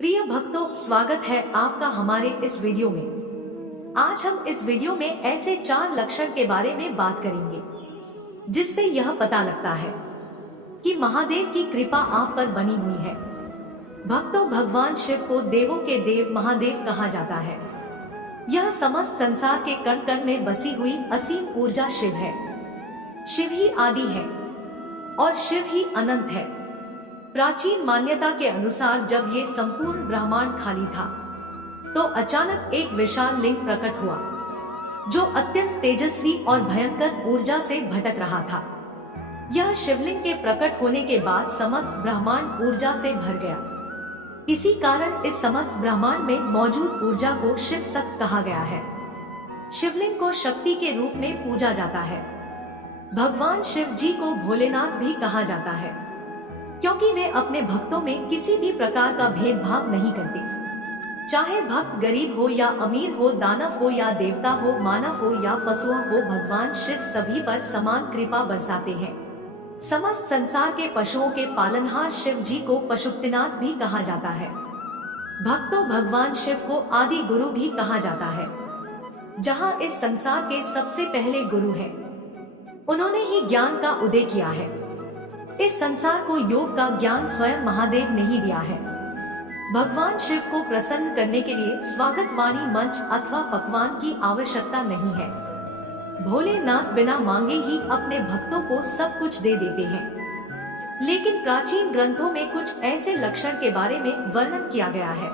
प्रिय भक्तों, स्वागत है आपका हमारे इस वीडियो में। आज हम इस वीडियो में ऐसे 4 लक्षण के बारे में बात करेंगे जिससे यह पता लगता है कि महादेव की कृपा आप पर बनी हुई है। भक्तों, भगवान शिव को देवों के देव महादेव कहा जाता है। यह समस्त संसार के कण कण में बसी हुई असीम ऊर्जा शिव है। शिव ही आदि है और शिव ही अनंत है। प्राचीन मान्यता के अनुसार जब ये संपूर्ण ब्रह्मांड खाली था तो अचानक एक विशाल लिंग प्रकट हुआ जो अत्यंत तेजस्वी और भयंकर ऊर्जा से भटक रहा था। यह शिवलिंग के प्रकट होने के बाद समस्त ब्रह्मांड ऊर्जा से भर गया। इसी कारण इस समस्त ब्रह्मांड में मौजूद ऊर्जा को शिव शक्ति कहा गया है। शिवलिंग को शक्ति के रूप में पूजा जाता है। भगवान शिव जी को भोलेनाथ भी कहा जाता है क्योंकि वे अपने भक्तों में किसी भी प्रकार का भेदभाव नहीं करते। चाहे भक्त गरीब हो या अमीर हो, दानव हो या देवता हो, मानव हो या पशु हो, भगवान शिव सभी पर समान कृपा बरसाते हैं। समस्त संसार के पशुओं के पालनहार शिव जी को पशुपतिनाथ भी कहा जाता है। भक्तों, भगवान शिव को आदि गुरु भी कहा जाता है। जहां इस संसार के सबसे पहले गुरु हैं, उन्होंने ही ज्ञान का उदय किया है। इस संसार को योग का ज्ञान स्वयं महादेव ने ही दिया है। भगवान शिव को प्रसन्न करने के लिए स्वागत वाणी मंच अथवा पकवान की आवश्यकता नहीं है। भोलेनाथ बिना मांगे ही अपने भक्तों को सब कुछ दे देते हैं। लेकिन प्राचीन ग्रंथों में कुछ ऐसे लक्षण के बारे में वर्णन किया गया है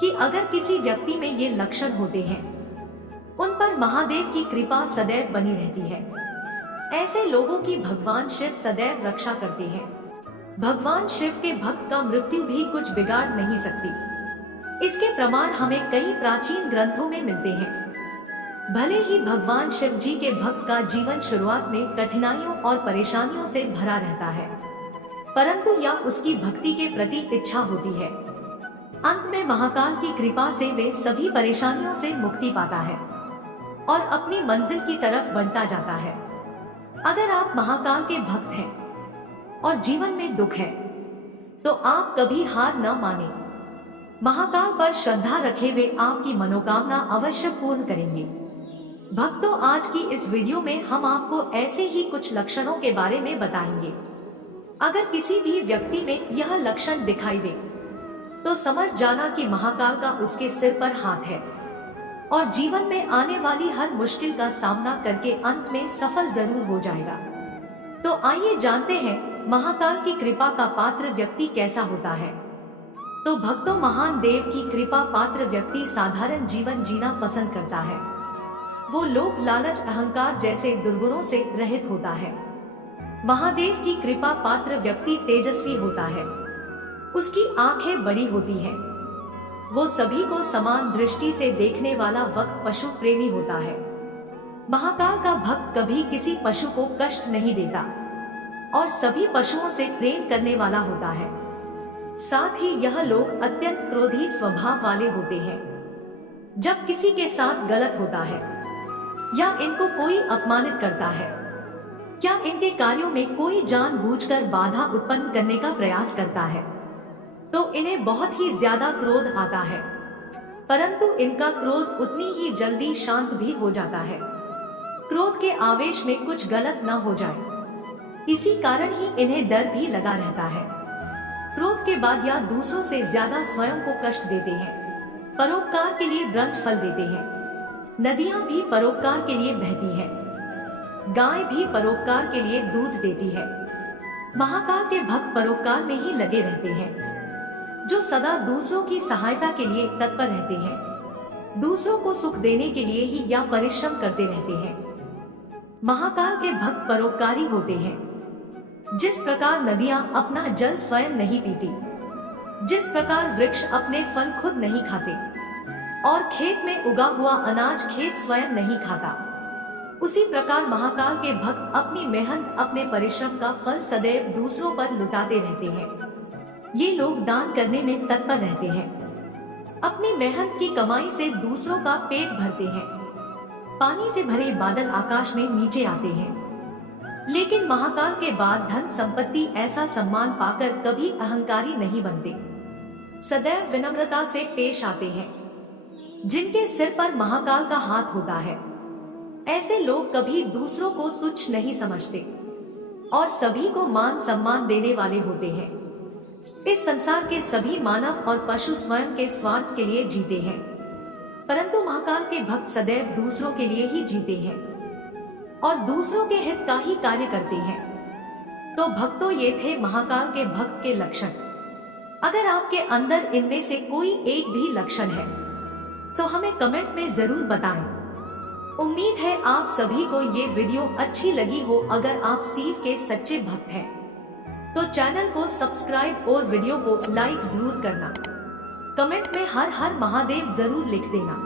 कि अगर किसी व्यक्ति में ये लक्षण होते हैं, उन पर महादेव की कृपा सदैव बनी रहती है। ऐसे लोगों की भगवान शिव सदैव रक्षा करते हैं। भगवान शिव के भक्त का मृत्यु भी कुछ बिगाड़ नहीं सकती। इसके प्रमाण हमें कई प्राचीन ग्रंथों में मिलते हैं। भले ही भगवान शिव जी के भक्त का जीवन शुरुआत में कठिनाइयों और परेशानियों से भरा रहता है, परंतु या उसकी भक्ति के प्रति इच्छा होती है, अंत में महाकाल की कृपा से वे सभी परेशानियों से मुक्ति पाता है और अपनी मंजिल की तरफ बढ़ता जाता है। अगर आप महाकाल के भक्त हैं और जीवन में दुख है तो आप कभी हार न माने। महाकाल पर श्रद्धा रखे वे आपकी मनोकामना अवश्य पूर्ण करेंगे। भक्तों, आज की इस वीडियो में हम आपको ऐसे ही कुछ लक्षणों के बारे में बताएंगे। अगर किसी भी व्यक्ति में यह लक्षण दिखाई दे तो समझ जाना कि महाकाल का उसके सिर पर हाथ है और जीवन में आने वाली हर मुश्किल का सामना करके अंत में सफल जरूर हो जाएगा। तो आइए जानते हैं महाकाल की कृपा का पात्र व्यक्ति कैसा होता है। तो भक्तों, महान देव की कृपा पात्र व्यक्ति साधारण जीवन जीना पसंद करता है। वो लोभ, लालच, अहंकार जैसे दुर्गुणों से रहित होता है। महादेव की कृपा पात्र व्यक्ति तेजस्वी होता है। उसकी आंखें बड़ी होती हैं। वो सभी को समान दृष्टि से देखने वाला वक्त पशु प्रेमी होता है। महाकाल का भक्त कभी किसी पशु को कष्ट नहीं देता और सभी पशुओं से प्रेम करने वाला होता है। साथ ही यह लोग अत्यंत क्रोधी स्वभाव वाले होते हैं। जब किसी के साथ गलत होता है या इनको कोई अपमानित करता है, क्या इनके कार्यों में कोई जानबूझकर बाधा उत्पन्न करने का प्रयास करता है, तो इन्हें बहुत ही ज्यादा क्रोध आता है, परंतु इनका क्रोध उतनी ही जल्दी शांत भी हो जाता है। क्रोध के आवेश में कुछ गलत न हो जाए, इसी कारण ही इन्हें डर भी लगा रहता है। क्रोध के बाद या दूसरों से ज्यादा स्वयं को कष्ट देते हैं। परोपकार के लिए वृक्ष फल देते हैं। नदियां भी परोपकार के लिए बहती हैं। गाय भी परोपकार के लिए दूध देती है। महाकाल के भक्त परोपकार में ही लगे रहते हैं, जो सदा दूसरों की सहायता के लिए तत्पर रहते हैं। दूसरों को सुख देने के लिए ही या परिश्रम करते रहते हैं। महाकाल के भक्त परोपकारी होते हैं। जिस प्रकार नदियां अपना जल स्वयं नहीं पीती, जिस प्रकार वृक्ष अपने फल खुद नहीं खाते और खेत में उगा हुआ अनाज खेत स्वयं नहीं खाता, उसी प्रकार महाकाल के भक्त अपनी मेहनत, अपने परिश्रम का फल सदैव दूसरों पर लुटाते रहते हैं। ये लोग दान करने में तत्पर रहते हैं। अपनी मेहनत की कमाई से दूसरों का पेट भरते हैं। पानी से भरे बादल आकाश में नीचे आते हैं। लेकिन महाकाल के बाद धन संपत्ति ऐसा सम्मान पाकर कभी अहंकारी नहीं बनते। सदैव विनम्रता से पेश आते हैं, जिनके सिर पर महाकाल का हाथ होता है। ऐसे लोग कभी दूसरों को तुच्छ नहीं समझते और सभी को मान सम्मान देने वाले होते हैं। इस संसार के सभी मानव और पशु स्वयं के स्वार्थ के लिए जीते हैं, परंतु महाकाल के भक्त सदैव दूसरों के लिए ही जीते हैं और दूसरों के हित का ही कार्य करते हैं। तो भक्तों, ये थे महाकाल के भक्त के लक्षण। अगर आपके अंदर इनमें से कोई एक भी लक्षण है तो हमें कमेंट में जरूर बताएं। उम्मीद है आप सभी को ये वीडियो अच्छी लगी हो। अगर आप शिव के सच्चे भक्त हैं तो चैनल को सब्सक्राइब और वीडियो को लाइक जरूर करना। कमेंट में हर हर महादेव जरूर लिख देना।